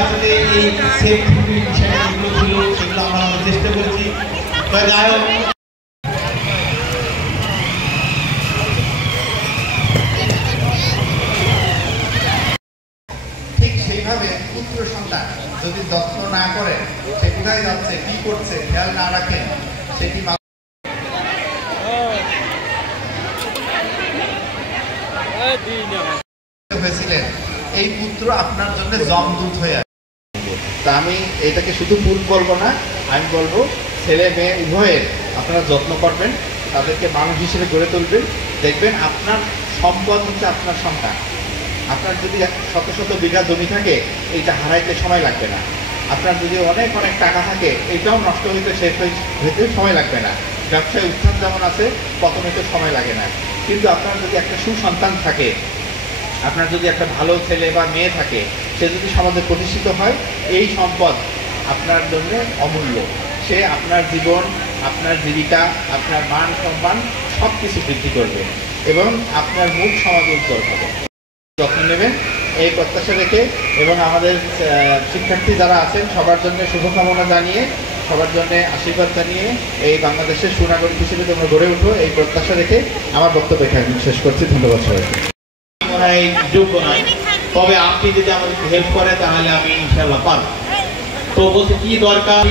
আসলে এই সেফটি বিষয়টা যেগুলো ছিল সেগুলো আমরা আমাদের চেষ্টা করেছি। তো যাই হোক, ঠিক সেইভাবে পুত্র সন্তান যদি যত্ন না করে, সে কোথায় যাচ্ছে, কি করছে, খেয়াল না রাখেন, সেটি হয়েছিলেন, এই পুত্র আপনার জন্য জমদূত হয়ে আসে। তা আমি এটাকে শুধু পুরুষ বলবো না, আমি বলবো ছেলে মেয়ে উভয়ের আপনারা যত্ন করবেন, তাদেরকে মানুষ হিসেবে গড়ে তুলবেন। দেখবেন আপনার সম্পদ হচ্ছে আপনার সন্তান। আপনার যদি শত শত বিঘা জমি থাকে, এইটা হারাইতে সময় লাগবে না। আপনার যদি অনেক অনেক টাকা থাকে, এইটাও নষ্ট হইতে শেষ হইতে সময় লাগবে না। ব্যবসায় উত্থান যেমন আছে, পতন হইতে সময় লাগে না। কিন্তু আপনার যদি একটা সুসন্তান থাকে, আপনার যদি একটা ভালো ছেলে বা মেয়ে থাকে, সে যদি সমাজে প্রতিষ্ঠিত হয়, এই সম্পদ আপনার জন্য অমূল্য। সে আপনার জীবন, আপনার জীবিকা, আপনার মান সম্মান সব কিছু বৃদ্ধি করবে এবং আপনার মুখ সমাজে উজ্জ্বল হবে। যত্ন নেবেন এই প্রত্যাশা রেখে, এবং আমাদের শিক্ষার্থী যারা আছেন সবার জন্য শুভকামনা জানিয়ে, সবার জন্য আশীর্বাদ জানিয়ে এই বাংলাদেশের সুনাগরিক হিসেবে তোমরা গড়ে উঠো, এই প্রত্যাশা রেখে আমার বক্তব্য এখানে শেষ করছি। ধন্যবাদ সবাইকে। যোগ্য নয়, তবে আপনি যদি আমাকে হেল্প করে তাহলে আমি ইনশাআল্লাহ পারব। তো বলতে কি দরকার,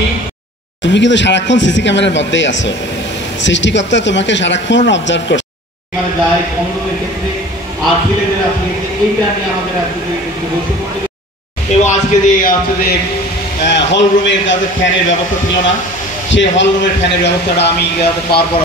তুমি কিন্তু সারাক্ষণ সিসি ক্যামেরার মধ্যেই আছো, সৃষ্টিকর্তা তোমাকে সারাক্ষণ অবজার্ভ করছে। মানে যাই অন্যদের ক্ষেত্রে আর ছেলেদের আসলে এইটা নিয়ে আমাদের আসলে একটু বলতে পারি। এবং আজকে যে হচ্ছে যে হল রুমের কাছে ফ্যানের ব্যবস্থা ছিল না, সেই হল রুমের ফ্যানের ব্যবস্থাটা আমি পাওয়ার পর